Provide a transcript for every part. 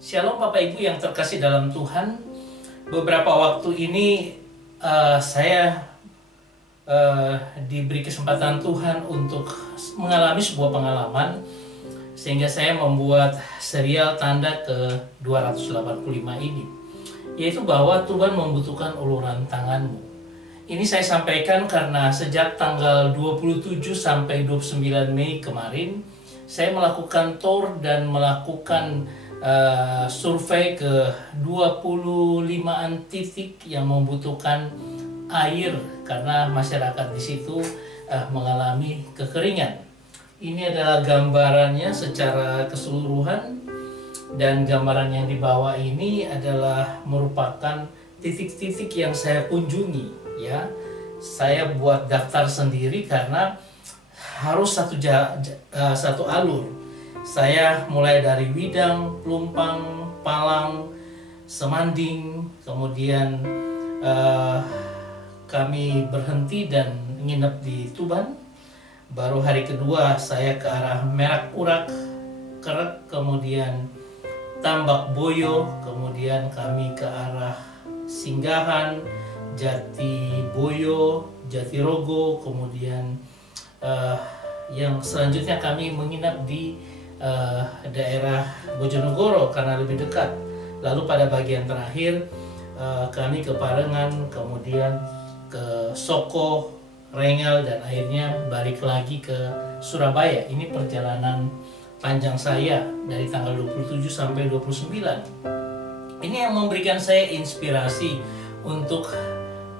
Shalom Bapak Ibu yang terkasih dalam Tuhan. Beberapa waktu ini saya diberi kesempatan Tuhan untuk mengalami sebuah pengalaman, sehingga saya membuat serial tanda ke 285 ini, yaitu bahwa Tuhan membutuhkan uluran tanganmu. Ini saya sampaikan karena sejak tanggal 27 sampai 29 Mei kemarin saya melakukan tour dan melakukan survei ke 25-an titik yang membutuhkan air karena masyarakat di situ mengalami kekeringan. Ini adalah gambarannya secara keseluruhan, dan gambaran yang di bawah ini adalah merupakan titik-titik yang saya kunjungi. Ya, saya buat daftar sendiri karena harus satu alur. Saya mulai dari Widang, Plumpang, Palang, Semanding, kemudian kami berhenti dan nginep di Tuban. Baru hari kedua saya ke arah Merak Urak, Kerek, kemudian Tambak Boyo, kemudian kami ke arah Singgahan, Jati Boyo, Jatirogo, kemudian yang selanjutnya kami menginap di daerah Bojonegoro karena lebih dekat. Lalu pada bagian terakhir kami ke Parengan, kemudian ke Soko, Rengel, dan akhirnya balik lagi ke Surabaya. Ini perjalanan panjang saya dari tanggal 27 sampai 29. Ini yang memberikan saya inspirasi untuk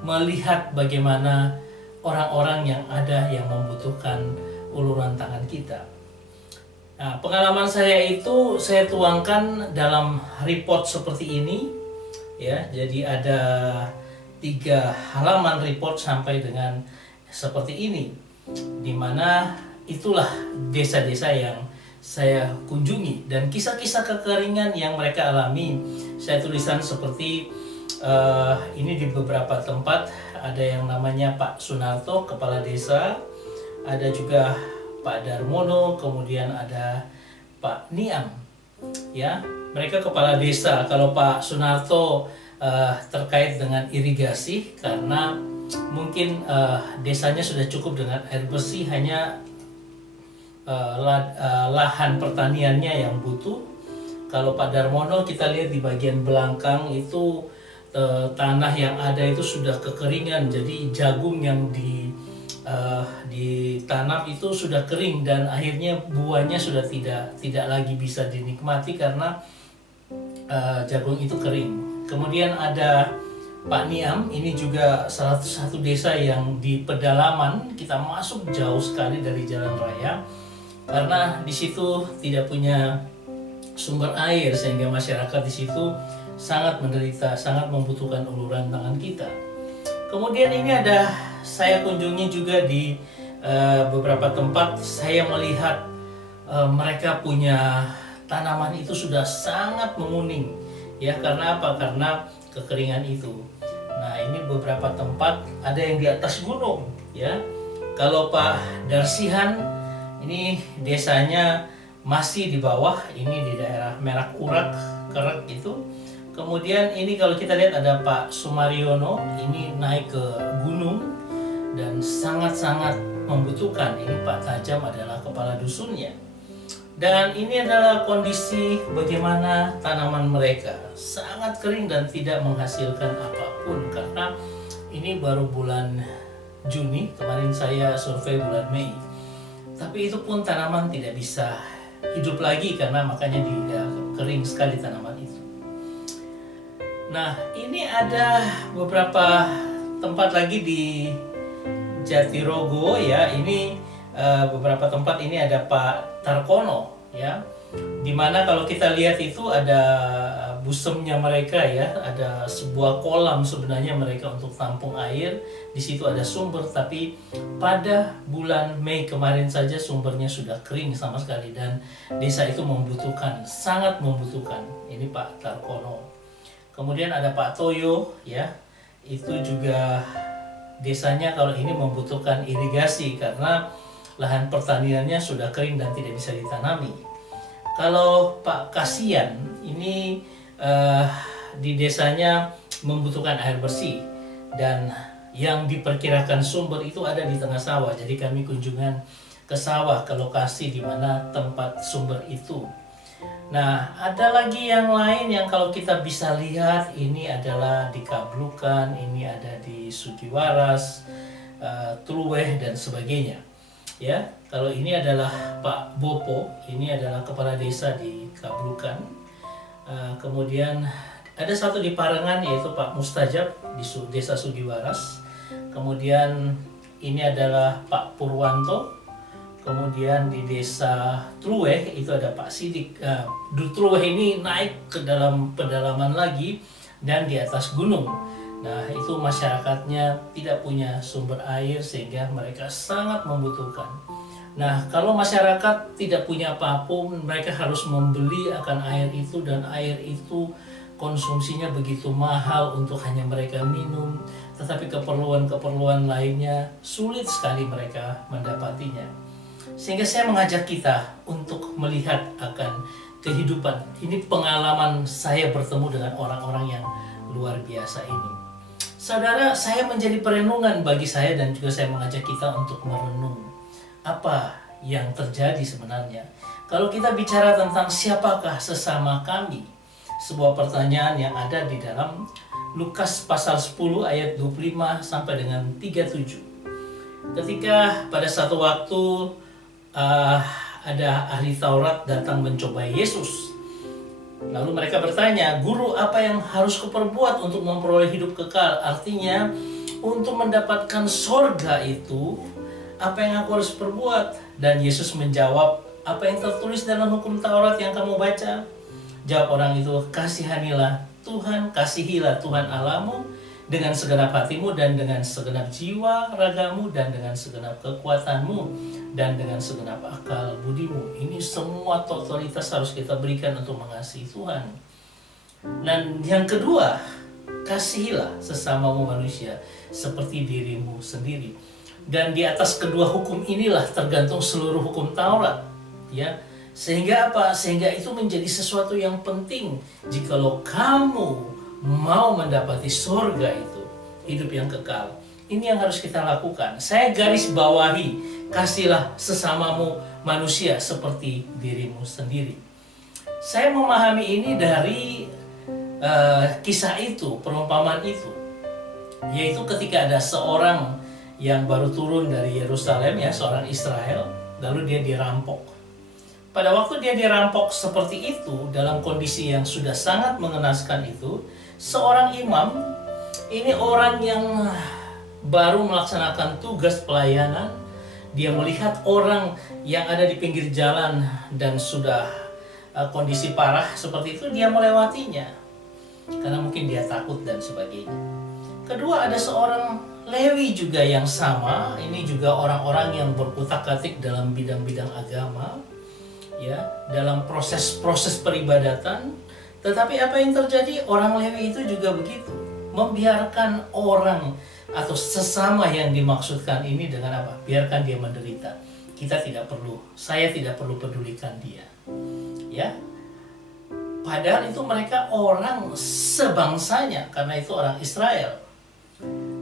melihat bagaimana orang-orang yang ada yang membutuhkan uluran tangan kita. Nah, pengalaman saya itu saya tuangkan dalam report seperti ini, ya. Jadi ada 3 halaman report sampai dengan seperti ini, dimana itulah desa-desa yang saya kunjungi dan kisah-kisah kekeringan yang mereka alami. Saya tulisan seperti ini di beberapa tempat. Ada yang namanya Pak Sunarto, kepala desa, ada juga Pak Darmono, kemudian ada Pak Niam, ya, mereka kepala desa. Kalau Pak Sunarto terkait dengan irigasi, karena mungkin desanya sudah cukup dengan air bersih, hanya lahan pertaniannya yang butuh. Kalau Pak Darmono, kita lihat di bagian belakang itu tanah yang ada itu sudah kekeringan, jadi jagung yang ditanam itu sudah kering dan akhirnya buahnya sudah tidak lagi bisa dinikmati karena jagung itu kering. Kemudian ada Pak Niam, ini juga salah satu desa yang di pedalaman, kita masuk jauh sekali dari jalan raya karena di situ tidak punya sumber air, sehingga masyarakat di situ sangat menderita, sangat membutuhkan uluran tangan kita. Kemudian ini ada saya kunjungi juga di beberapa tempat. Saya melihat mereka punya tanaman itu sudah sangat menguning, ya. Karena apa? Karena kekeringan itu. Nah, ini beberapa tempat ada yang di atas gunung, ya. Kalau Pak Darsihan, ini desanya masih di bawah, ini di daerah Merak Urak, Kerek itu. Kemudian ini kalau kita lihat ada Pak Sumaryono, ini naik ke gunung dan sangat-sangat membutuhkan. Ini Pak Tajam adalah kepala dusunnya. Dan ini adalah kondisi bagaimana tanaman mereka, sangat kering dan tidak menghasilkan apapun. Karena ini baru bulan Juni, kemarin saya survei bulan Mei. Tapi itu pun tanaman tidak bisa hidup lagi karena makanya kering sekali tanaman itu. Nah, ini ada beberapa tempat lagi di Jatirogo, ya. Ini beberapa tempat. Ini ada Pak Tarkono, ya. Dimana kalau kita lihat itu ada busemnya mereka, ya. Ada sebuah kolam sebenarnya mereka untuk tampung air. Di situ ada sumber, tapi pada bulan Mei kemarin saja sumbernya sudah kering sama sekali dan desa itu membutuhkan, sangat membutuhkan. Ini Pak Tarkono. Kemudian ada Pak Toyo, ya, itu juga desanya kalau ini membutuhkan irigasi karena lahan pertaniannya sudah kering dan tidak bisa ditanami. Kalau Pak Kasian, ini di desanya membutuhkan air bersih, dan yang diperkirakan sumber itu ada di tengah sawah. Jadi kami kunjungan ke sawah, ke lokasi di mana tempat sumber itu. Nah, ada lagi yang lain yang kalau kita bisa lihat, ini adalah di Kablukan, ini ada di Sudiwaras, Truweh dan sebagainya. Ya, kalau ini adalah Pak Bopo, ini adalah kepala desa di Kablukan. Kemudian ada satu di Parengan, yaitu Pak Mustajab di desa Sudiwaras. Kemudian ini adalah Pak Purwanto. Kemudian di desa Truweh itu ada Pak Sidik. Truweh ini naik ke dalam pedalaman lagi dan di atas gunung. Nah, itu masyarakatnya tidak punya sumber air sehingga mereka sangat membutuhkan. Nah, kalau masyarakat tidak punya apapun, mereka harus membeli akan air itu, dan air itu konsumsinya begitu mahal untuk hanya mereka minum, tetapi keperluan-keperluan lainnya sulit sekali mereka mendapatinya. Sehingga saya mengajak kita untuk melihat akan kehidupan. Ini pengalaman saya bertemu dengan orang-orang yang luar biasa ini. Saudara, saya menjadi perenungan bagi saya, dan juga saya mengajak kita untuk merenung apa yang terjadi sebenarnya. Kalau kita bicara tentang siapakah sesama kami, sebuah pertanyaan yang ada di dalam Lukas pasal 10 ayat 25 sampai dengan 37. Ketika pada satu waktu ada ahli Taurat datang mencobai Yesus. Lalu mereka bertanya, "Guru, apa yang harus kuperbuat untuk memperoleh hidup kekal?" Artinya, untuk mendapatkan sorga itu, apa yang aku harus perbuat? Dan Yesus menjawab, "Apa yang tertulis dalam hukum Taurat yang kamu baca?" Jawab orang itu, "Kasihilah Tuhan Allahmu dengan segenap hatimu, dan dengan segenap jiwa ragamu, dan dengan segenap kekuatanmu, dan dengan segenap akal budimu." Ini semua totalitas harus kita berikan untuk mengasihi Tuhan. Dan yang kedua, kasihilah sesamamu manusia seperti dirimu sendiri. Dan di atas kedua hukum inilah tergantung seluruh hukum Taurat, ya. Sehingga apa? Sehingga itu menjadi sesuatu yang penting jikalau kamu mau mendapati surga itu, hidup yang kekal. Ini yang harus kita lakukan. Saya garis bawahi, kasihlah sesamamu manusia seperti dirimu sendiri. Saya memahami ini dari kisah itu, perumpamaan itu. Yaitu ketika ada seorang yang baru turun dari Yerusalem, ya, seorang Israel, lalu dia dirampok. Pada waktu dia dirampok seperti itu, dalam kondisi yang sudah sangat mengenaskan itu, seorang imam, ini orang yang baru melaksanakan tugas pelayanan, dia melihat orang yang ada di pinggir jalan dan sudah kondisi parah seperti itu, dia melewatinya karena mungkin dia takut dan sebagainya. Kedua, ada seorang Lewi juga yang sama, ini juga orang-orang yang berkutak-atik dalam bidang-bidang agama, ya, dalam proses-proses peribadatan. Tetapi apa yang terjadi? Orang Lewi itu juga begitu, membiarkan orang atau sesama yang dimaksudkan ini dengan apa? Biarkan dia menderita. Saya tidak perlu pedulikan dia. Ya. Padahal itu mereka orang sebangsanya, karena itu orang Israel.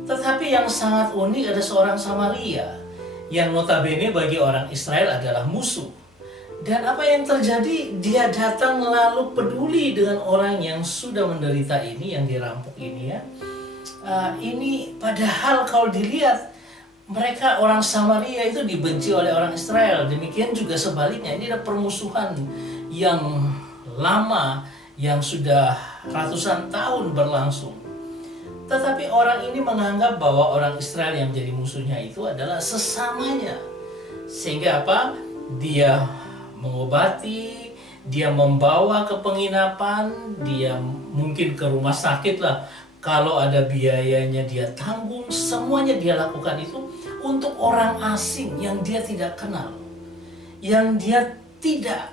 Tetapi yang sangat unik, ada seorang Samaria yang notabene bagi orang Israel adalah musuh. Dan apa yang terjadi? Dia datang lalu peduli dengan orang yang sudah menderita ini, yang dirampok ini, ya. Ini padahal kalau dilihat, mereka orang Samaria itu dibenci oleh orang Israel. Demikian juga sebaliknya, ini ada permusuhan yang lama, yang sudah ratusan tahun berlangsung. Tetapi orang ini menganggap bahwa orang Israel yang menjadi musuhnya itu adalah sesamanya. Sehingga apa? Dia mengobati, dia membawa ke penginapan, dia mungkin ke rumah sakit lah. Kalau ada biayanya dia tanggung, semuanya dia lakukan itu untuk orang asing yang dia tidak kenal. Yang dia tidak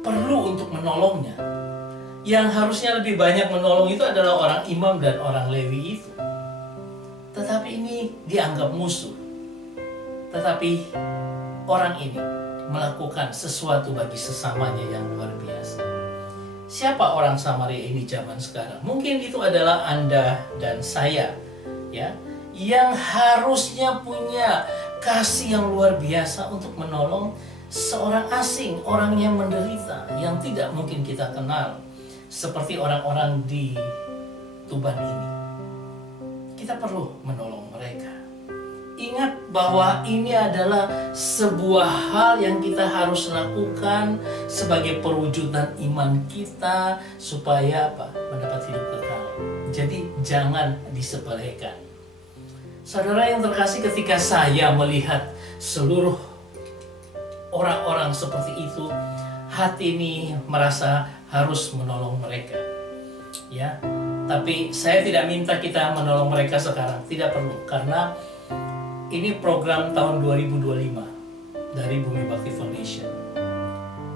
perlu untuk menolongnya. Yang harusnya lebih banyak menolong itu adalah orang imam dan orang Lewi itu. Tetapi ini dianggap musuh. Tetapi orang ini melakukan sesuatu bagi sesamanya yang luar biasa. siapa orang Samaria ini zaman sekarang? Mungkin itu adalah Anda dan saya, ya, yang harusnya punya kasih yang luar biasa untuk menolong seorang asing, orang yang menderita, yang tidak mungkin kita kenal, seperti orang-orang di Tuban ini. Kita perlu menolong mereka. Ingat bahwa ini adalah sebuah hal yang kita harus lakukan sebagai perwujudan iman kita supaya apa? Mendapat hidup kekal. Jadi jangan disepelekan. Saudara yang terkasih, ketika saya melihat seluruh orang-orang seperti itu, hati ini merasa harus menolong mereka. Ya, tapi saya tidak minta kita menolong mereka sekarang, tidak perlu, karena ini program tahun 2025 dari Bumi Bakti Foundation.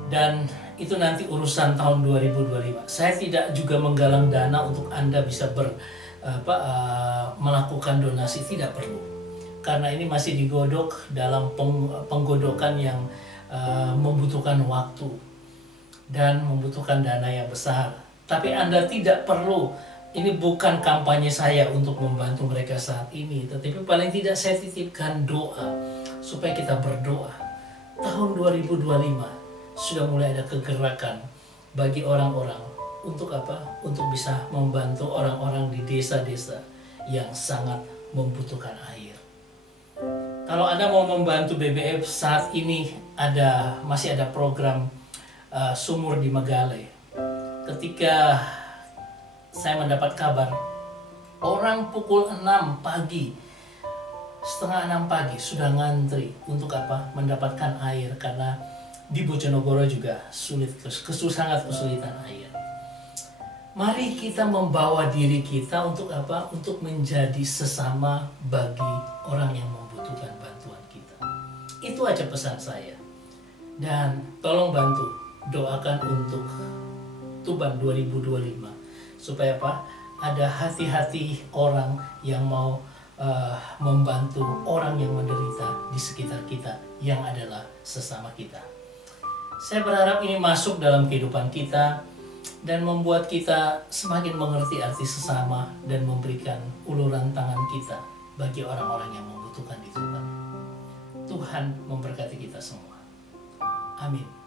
Dan itu nanti urusan tahun 2025. Saya tidak juga menggalang dana untuk Anda bisa melakukan donasi, tidak perlu. Karena ini masih digodok dalam penggodokan yang membutuhkan waktu dan membutuhkan dana yang besar. Tapi Anda tidak perlu. Ini bukan kampanye saya untuk membantu mereka saat ini, tetapi paling tidak saya titipkan doa supaya kita berdoa. Tahun 2025 sudah mulai ada kegerakan bagi orang-orang untuk apa? Untuk bisa membantu orang-orang di desa-desa yang sangat membutuhkan air. Kalau Anda mau membantu BBF saat ini masih ada program sumur di Megale. Ketika saya mendapat kabar, orang pukul 6 pagi, setengah 6 pagi sudah ngantri untuk apa? Mendapatkan air, karena di Bojonegoro juga sangat kesulitan air. Mari kita membawa diri kita untuk apa? Untuk menjadi sesama bagi orang yang membutuhkan bantuan kita. Itu aja pesan saya. Dan tolong bantu, doakan untuk Tuban 2025. Supaya apa? Ada hati-hati orang yang mau membantu orang yang menderita di sekitar kita, yang adalah sesama kita. Saya berharap ini masuk dalam kehidupan kita dan membuat kita semakin mengerti arti sesama dan memberikan uluran tangan kita bagi orang-orang yang membutuhkan di Tuban. Tuhan memberkati kita semua. Amin.